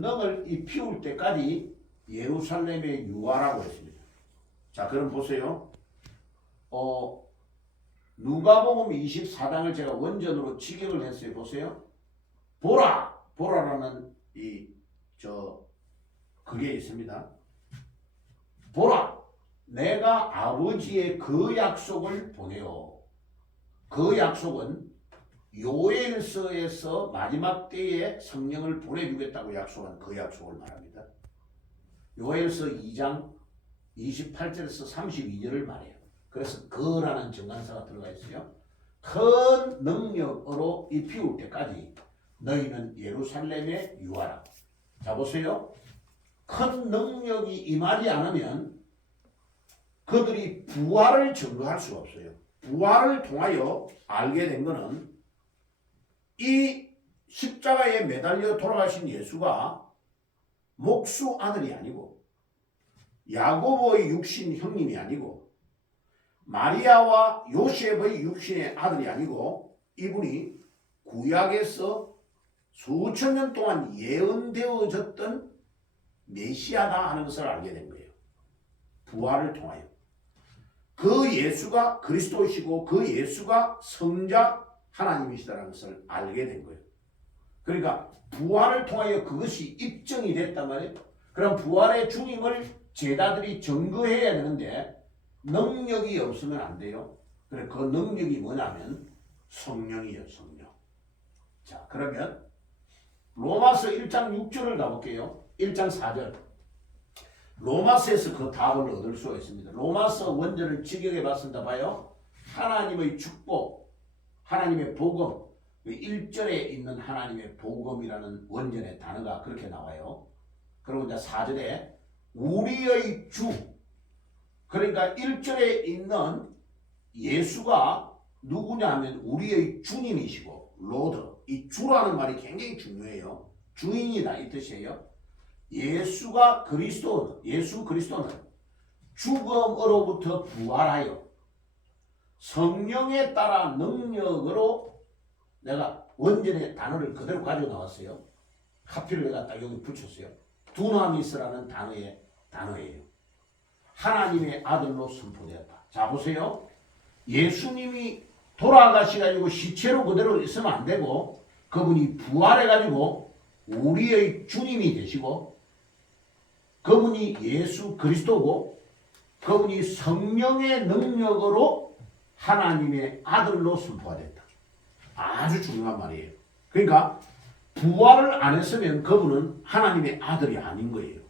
권능을 이 피울 때까지 예루살렘에 유하라고 했습니다. 자, 그럼 보세요. 누가복음 24장을 제가 원전으로 직역을 했어요. 보세요. 보라! 보라라는 그게 있습니다. 보라! 내가 아버지의 그 약속을 보내요. 그 약속은 요엘서에서 마지막 때에 성령을 보내주겠다고 약속한 그 약속을 말합니다. 요엘서 2장 28절에서 32절을 말해요. 그래서 그라는 정관사가 들어가 있어요. 큰 능력으로 입히울 때까지 너희는 예루살렘에 유하라. 자, 보세요. 큰 능력이 임하지 않으면 그들이 부활을 증거할 수가 없어요. 부활을 통하여 알게 된 것은 이 십자가에 매달려 돌아가신 예수가 목수 아들이 아니고 야고보의 육신 형님이 아니고 마리아와 요셉의 육신의 아들이 아니고 이분이 구약에서 수천 년 동안 예언되어졌던 메시아다 하는 것을 알게 된 거예요. 부활을 통하여. 그 예수가 그리스도이시고 그 예수가 성자 하나님이시다는 것을 알게 된 거예요. 그러니까 부활을 통하여 그것이 입증이 됐단 말이에요. 그럼 부활의 주님을 제자들이 증거해야 되는데 능력이 없으면 안 돼요. 그래, 그 능력이 뭐냐면 성령이에요. 성령. 자, 그러면 로마서 1장 6절을 가볼게요. 1장 4절. 로마서에서 그 답을 얻을 수가 있습니다. 로마서 원전을 직역해 봤습니다. 봐요. 하나님의 축복, 하나님의 복음, 1절에 있는 하나님의 복음이라는 원전의 단어가 그렇게 나와요. 그리고 이제 4절에 우리의 주, 그러니까 1절에 있는 예수가 누구냐면 우리의 주님이시고 로드, 이 주라는 말이 굉장히 중요해요. 주인이다 이 뜻이에요. 예수가 예수 그리스도는 죽음으로부터 부활하여 성령에 따라 능력으로, 내가 원전의 단어를 그대로 가지고 나왔어요. 하필 내가 딱 여기 붙였어요. 두나미스라는 단어예요. 하나님의 아들로 선포되었다. 자, 보세요. 예수님이 돌아가셔가지고 시체로 그대로 있으면 안 되고 그분이 부활해가지고 우리의 주님이 되시고 그분이 예수 그리스도고 그분이 성령의 능력으로 하나님의 아들로 선포가 됐다. 아주 중요한 말이에요. 그러니까 부활을 안 했으면 그분은 하나님의 아들이 아닌 거예요.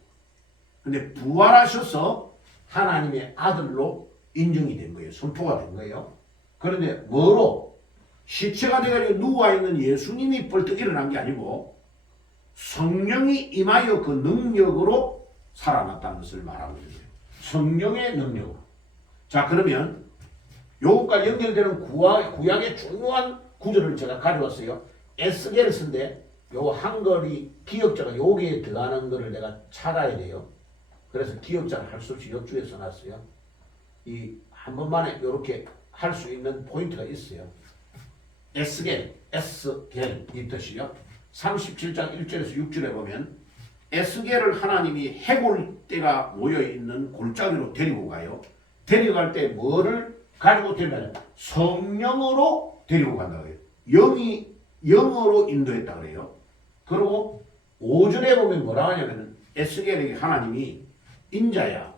근데 부활하셔서 하나님의 아들로 인정이 된 거예요. 선포가 된 거예요. 그런데 뭐로? 시체가 돼가지고 누워있는 예수님이 벌떡 일어난 게 아니고 성령이 임하여 그 능력으로 살아났다는 것을 말하고 있는 거예요. 성령의 능력으로. 자, 그러면 요것과 연결되는 구약의 중요한 구절을 제가 가져왔어요. 에스겔서인데 요 한글이 기역자가 여기에 들어가는 거를 내가 찾아야 돼요. 그래서 기역자를 할 수 없이 옆줄에 써놨어요. 이 한 번만에 이렇게 할 수 있는 포인트가 있어요. 에스겔 이 뜻이요. 37장 1절에서 6절에 보면 에스겔을 하나님이 해골대가 모여있는 골짜기로 데리고 가요. 데려갈 때 뭐를 가지고 데려가냐? 성령으로 데리고 간다고 해요. 영으로 인도했다 그래요. 그리고 5절에 보면 뭐라 하냐면 에스겔에게 하나님이 인자야.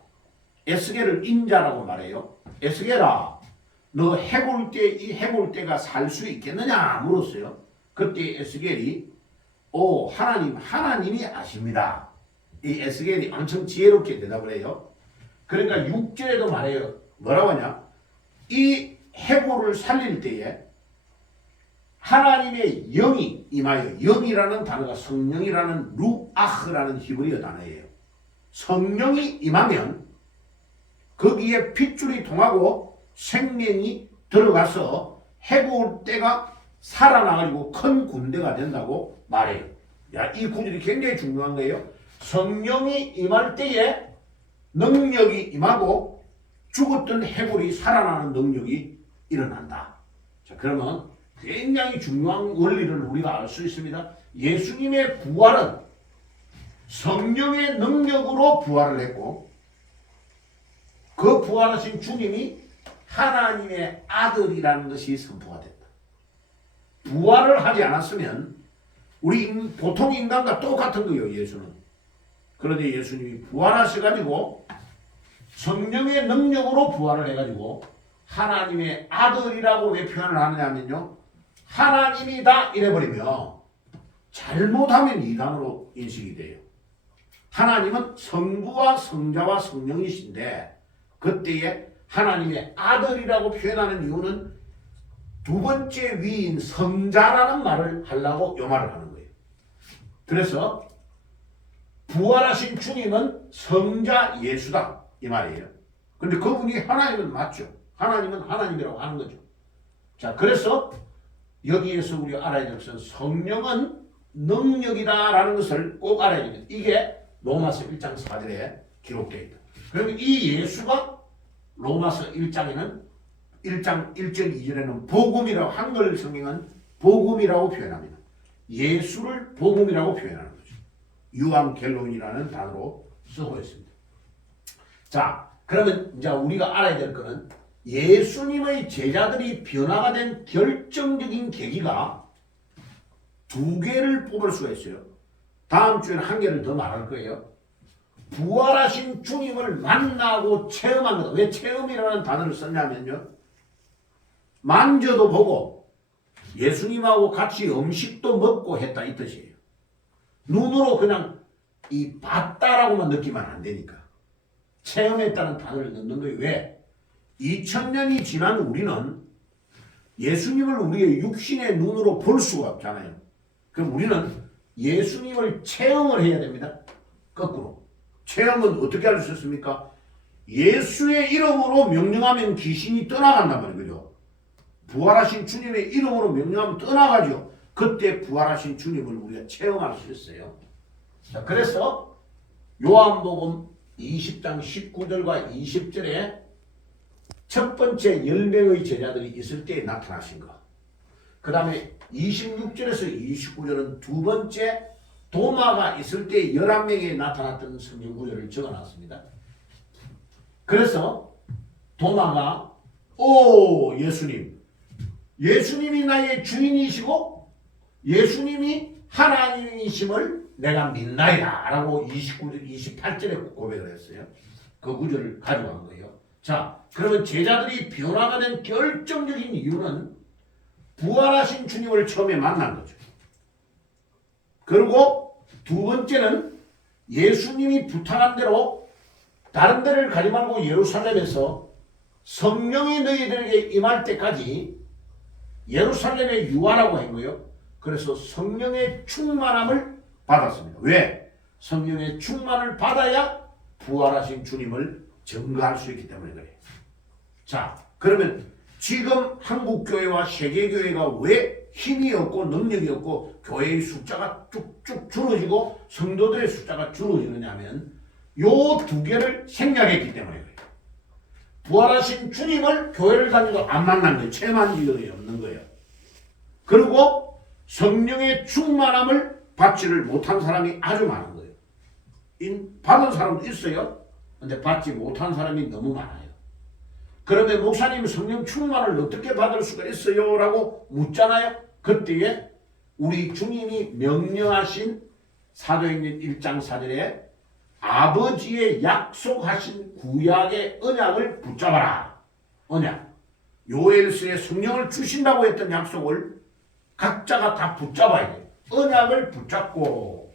에스겔을 인자라고 말해요. 에스겔아, 너 이 해골대가 살 수 있겠느냐 물었어요. 그때 에스겔이 하나님이 아십니다. 이 에스겔이 엄청 지혜롭게 대답을 해요. 그러니까 6절에도 말해요. 뭐라고 하냐? 이 해골을 살릴 때에 하나님의 영이 임하여, 영이라는 단어가 성령이라는 루아흐라는 히브리어 단어예요. 성령이 임하면 거기에 핏줄이 통하고 생명이 들어가서 해골대가 살아나가지고 큰 군대가 된다고 말해요. 야, 이 구절이 굉장히 중요한 거예요. 성령이 임할 때에 능력이 임하고 죽었던 해골이 살아나는 능력이 일어난다. 자, 그러면 굉장히 중요한 원리를 우리가 알 수 있습니다. 예수님의 부활은 성령의 능력으로 부활을 했고 그 부활하신 주님이 하나님의 아들이라는 것이 선포가 됐다. 부활을 하지 않았으면 우리 보통 인간과 똑같은 거예요. 예수는. 그런데 예수님이 부활하셔가지고 성령의 능력으로 부활을 해가지고 하나님의 아들이라고 왜 표현을 하느냐면요, 하나님이다 이래버리면 잘못하면 이단으로 인식이 돼요. 하나님은 성부와 성자와 성령이신데 그때에 하나님의 아들이라고 표현하는 이유는 두 번째 위인 성자라는 말을 하려고 요 말을 하는 거예요. 그래서 부활하신 주님은 성자 예수다 이 말이에요. 그런데 그분이 하나님은 맞죠. 하나님은 하나님이라고 하는 거죠. 자, 그래서 여기에서 우리가 알아야 될 것은 성령은 능력이다라는 것을 꼭 알아야 됩니다. 이게 로마서 1장 4절에 기록되어 있다. 그러면 이 예수가 로마서 1장에는 1장 1절 2절에는 복음이라고, 한글 성경은 복음이라고 표현합니다. 예수를 복음이라고 표현하는 거죠. 유앙겔론이라는 단어로 쓰고 있습니다. 자, 그러면 이제 우리가 알아야 될 것은 예수님의 제자들이 변화가 된 결정적인 계기가 두 개를 뽑을 수가 있어요. 다음 주에는 한 개를 더 말할 거예요. 부활하신 주님을 만나고 체험한 거다. 왜 체험이라는 단어를 썼냐면요, 만져도 보고 예수님하고 같이 음식도 먹고 했다 이 뜻이에요. 눈으로 그냥 이 봤다라고만 느끼면 안 되니까 체험했다는 단어를 넣는 거예요. 왜? 2000년이 지난 우리는 예수님을 우리의 육신의 눈으로 볼 수가 없잖아요. 그럼 우리는 예수님을 체험을 해야 됩니다. 거꾸로. 체험은 어떻게 할 수 있습니까? 예수의 이름으로 명령하면 귀신이 떠나간단 말이죠. 부활하신 주님의 이름으로 명령하면 떠나가죠. 그때 부활하신 주님을 우리가 체험할 수 있어요. 자, 그래서 요한복음 20장 19절과 20절에 첫 번째 10명의 제자들이 있을 때 나타나신 것. 그 다음에 26절에서 29절은 두 번째 도마가 있을 때 11명에 나타났던 성경 구절을 적어놨습니다. 그래서 도마가 오 예수님, 예수님이 나의 주인이시고 예수님이 하나님이심을 내가 믿나이다 라고 29절, 28절에 고백을 했어요. 그 구절을 가져간 거예요. 자, 그러면 제자들이 변화가 된 결정적인 이유는 부활하신 주님을 처음에 만난 거죠. 그리고 두 번째는 예수님이 부탁한 대로 다른 데를 가지 말고 예루살렘에서 성령이 너희들에게 임할 때까지 예루살렘에 유하라고 한 거예요. 그래서 성령의 충만함을 받았습니다. 왜? 성령의 충만을 받아야 부활하신 주님을 증거할 수 있기 때문에 그래요. 자, 그러면 지금 한국교회와 세계교회가 왜 힘이 없고 능력이 없고 교회의 숫자가 쭉쭉 줄어지고 성도들의 숫자가 줄어지느냐 하면 요 두 개를 생략했기 때문에 그래요. 부활하신 주님을 교회를 다니고 안 만난 거예요. 체험한 적이 없는 거예요. 그리고 성령의 충만함을 받지를 못한 사람이 아주 많은 거예요. 받은 사람도 있어요. 근데 받지 못한 사람이 너무 많아요. 그러면 목사님 성령 충만을 어떻게 받을 수가 있어요? 라고 묻잖아요. 그때에 우리 주님이 명령하신 사도행전 1장 4절에 아버지의 약속하신 구약의 언약을 붙잡아라. 언약. 요엘서에 성령을 주신다고 했던 약속을 각자가 다 붙잡아야 돼요. 언약을 붙잡고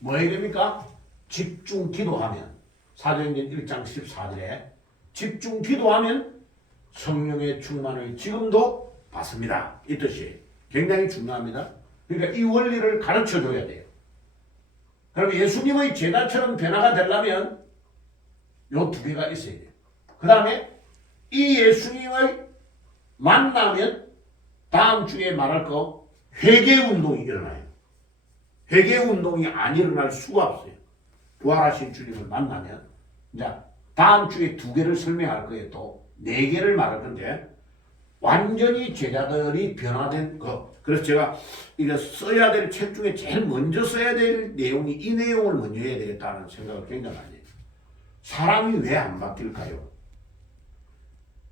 뭐 해야 됩니까? 집중 기도하면 사도행전 1장 14절에 집중 기도하면 성령의 충만을 지금도 받습니다. 이 뜻이에요. 굉장히 중요합니다. 그러니까 이 원리를 가르쳐 줘야 돼요. 그럼 예수님의 제자처럼 변화가 되려면 요 두 개가 있어야 돼요. 그 다음에 이 예수님을 만나면 다음 주에 말할 거 회개운동이 일어나요. 회개운동이 안 일어날 수가 없어요. 부활하신 주님을 만나면. 자, 다음 주에 두 개를 설명할 거예요. 또 네 개를 말할 건데 완전히 제자들이 변화된 것. 그래서 제가 이거 써야 될 책 중에 제일 먼저 써야 될 내용이 이 내용을 먼저 해야 되겠다는 생각을 굉장히 많이 해요. 사람이 왜 안 바뀔까요?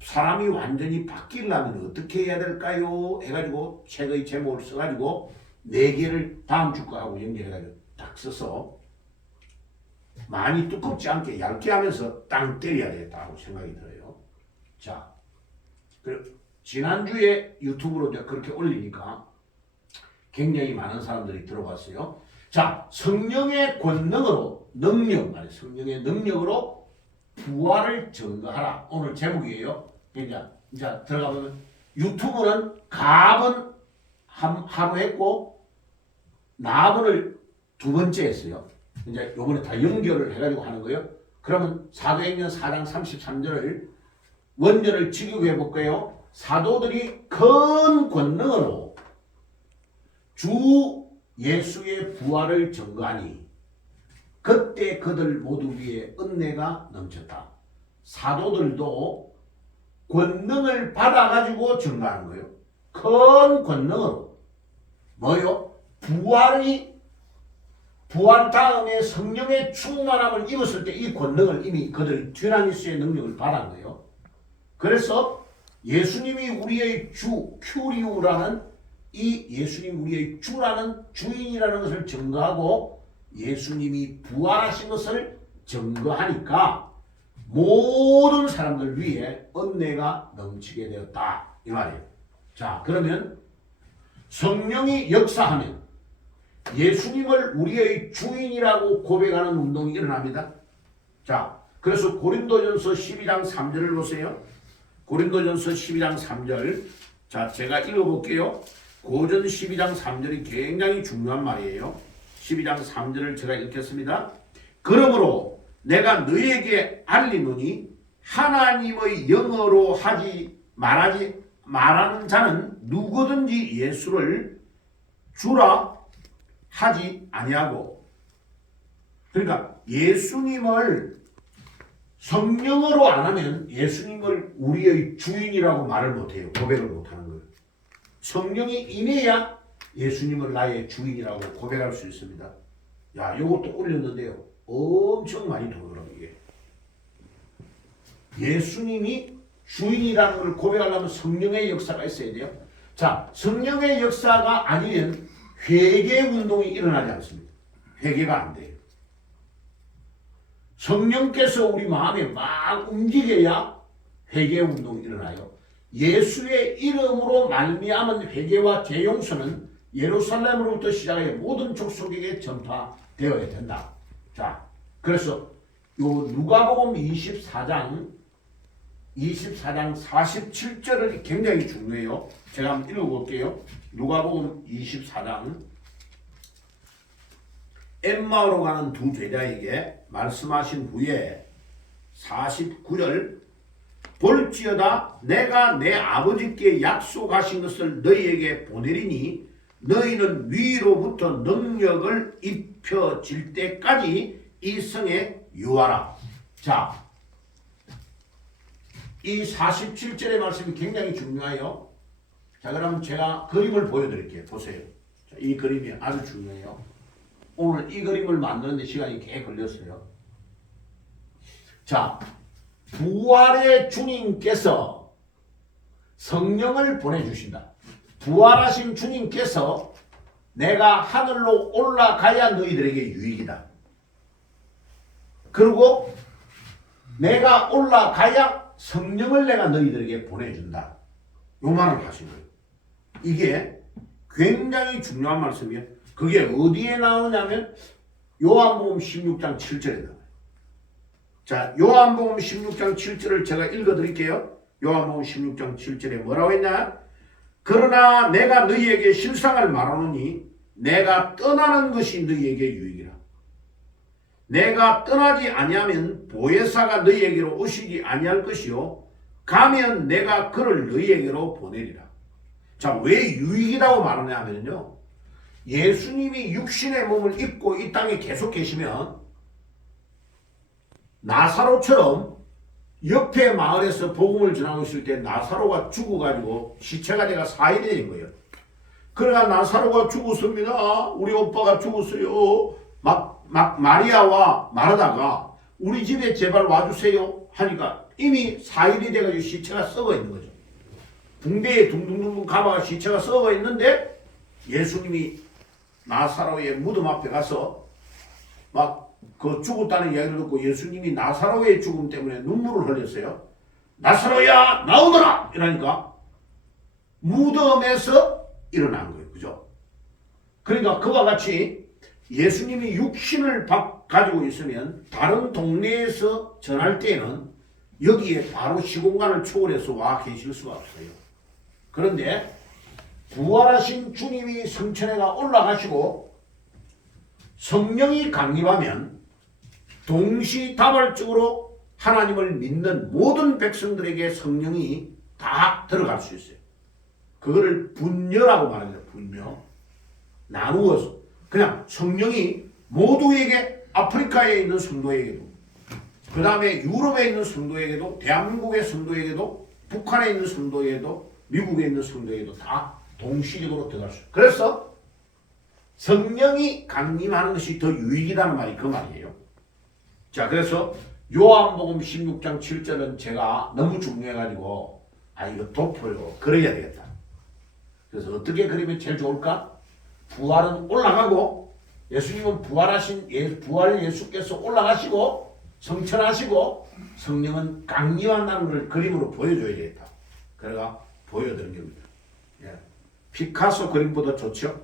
사람이 완전히 바뀌려면 어떻게 해야 될까요? 해가지고 책의 제목을 써가지고 4개를 다음 주 거하고 연결해가지고 딱 써서 많이 두껍지 않게 얇게 하면서 땅 때려야 되겠다고 생각이 들어요. 자, 지난주에 유튜브로 내가 그렇게 올리니까 굉장히 많은 사람들이 들어봤어요. 자, 성령의 권능으로 성령의 능력으로 부활을 증거하라. 오늘 제목이에요. 이제 들어가보면 유튜브는 갑은 하루 했고 나번을 2번째 했어요. 이제 요번에 다 연결을 해가지고 하는 거예요. 그러면 사도행전 4장 33절을 원전을 직역해 볼까요? 사도들이 큰 권능으로 주 예수의 부활을 증거하니 그때 그들 모두 위에 은혜가 넘쳤다. 사도들도 권능을 받아가지고 증거하는 거예요. 큰 권능으로. 뭐요? 부활 다음에 성령의 충만함을 입었을 때 이 권능을 이미 그들이 듀나미스의 능력을 받은 거예요. 그래서 예수님이 우리의 주, 큐리우라는 이 예수님 우리의 주라는 주인이라는 것을 증거하고 예수님이 부활하신 것을 증거하니까 모든 사람들 위에 은혜가 넘치게 되었다. 이 말이에요. 자, 그러면 성령이 역사하면 예수님을 우리의 주인이라고 고백하는 운동이 일어납니다. 자, 그래서 고린도전서 12장 3절을 보세요. 고린도전서 12장 3절. 자, 제가 읽어볼게요. 고전 12장 3절이 굉장히 중요한 말이에요. 12장 3절을 제가 읽겠습니다. 그러므로 내가 너에게 알리노니 하나님의 영어로 말하는 자는 누구든지 예수를 주라 하지 아니하고, 그러니까 예수님을 성령으로 안 하면 예수님을 우리의 주인이라고 말을 못해요. 고백을 못하는 거예요. 성령이 임해야 예수님을 나의 주인이라고 고백할 수 있습니다. 야, 이것도 올렸는데요. 엄청 많이 들어오더라고요. 이게. 예수님이 주인이라는 걸 고백하려면 성령의 역사가 있어야 돼요. 자, 성령의 역사가 아니면 회개 운동이 일어나지 않습니다. 회개가 안 돼요. 성령께서 우리 마음에 막 움직여야 회개 운동이 일어나요. 예수의 이름으로 말미암은 회개와 재용서는 예루살렘으로부터 시작해 모든 족속에게 전파되어야 된다. 자, 그래서 요 누가복음 24장 47절은 굉장히 중요해요. 제가 한번 읽어볼게요. 누가복음 24장. 엠마오로 가는 두 제자에게 말씀하신 후에 49절. 볼지어다 내가 내 아버지께 약속하신 것을 너희에게 보내리니 너희는 위로부터 능력을 입혀질 때까지 이 성에 유하라. 자, 이 47절의 말씀이 굉장히 중요해요. 자, 그럼 제가 그림을 보여드릴게요. 보세요. 자, 이 그림이 아주 중요해요. 오늘 이 그림을 만드는데 시간이 꽤 걸렸어요. 자, 부활의 주님께서 성령을 보내주신다. 부활하신 주님께서 내가 하늘로 올라가야 너희들에게 유익이다. 그리고 내가 올라가야 성령을 내가 너희들에게 보내준다. 요 말을 하신 거예요. 이게 굉장히 중요한 말씀이에요. 그게 어디에 나오냐면 요한복음 16장 7절에 나와요. 자, 요한복음 16장 7절을 제가 읽어드릴게요. 요한복음 16장 7절에 뭐라고 했냐? 그러나 내가 너희에게 실상을 말하노니 내가 떠나는 것이 너희에게 유익이라. 내가 떠나지 아니하면 보혜사가 너희에게로 오시지 아니할 것이요 가면 내가 그를 너희에게로 보내리라. 자, 왜 유익이라고 말하냐 하면요, 예수님이 육신의 몸을 입고 이 땅에 계속 계시면 나사로처럼 옆에 마을에서 복음을 전하고 있을 때 나사로가 죽어가지고 시체가 돼가 4일이 된 거예요. 그러나 나사로가 죽었습니다. 우리 오빠가 죽었어요. 막 마리아와 마르다가 우리 집에 제발 와주세요 하니까 이미 4일이 돼가지고 시체가 썩어 있는 거죠. 붕대에 둥둥둥 감아가 시체가 썩어 있는데 예수님이 나사로의 무덤 앞에 가서 막 그 죽었다는 이야기를 듣고 예수님이 나사로의 죽음 때문에 눈물을 흘렸어요. 나사로야 나오너라 이러니까 무덤에서 일어난 거예요. 그죠? 그러니까 그와 같이 예수님이 육신을 가지고 있으면 다른 동네에서 전할 때는 여기에 바로 시공간을 초월해서 와 계실 수가 없어요. 그런데 부활하신 주님이 성천에가 올라가시고 성령이 강림하면 동시다발적으로 하나님을 믿는 모든 백성들에게 성령이 다 들어갈 수 있어요. 그거를 분녀라고 말합니다. 분녀. 나누어서 그냥 성령이 모두에게 아프리카에 있는 성도에게도 그 다음에 유럽에 있는 성도에게도 대한민국의 성도에게도 북한에 있는 성도에게도 미국에 있는 성도에게도 다 동시적으로 들어갈 수 있어요. 그래서 성령이 강림하는 것이 더 유익이라는 말이 그 말이에요. 자, 그래서 요한복음 16장 7절은 제가 너무 중요해가지고 이거 덮어요. 그래야 되겠다. 그래서 어떻게 그리면 제일 좋을까? 부활은 올라가고 예수님은 부활 예수께서 올라가시고 성천하시고 성령은 강림한다는 걸 그림으로 보여줘야 되겠다. 그래가 보여드린 겁니다. 예. 피카소 그림보다 좋죠?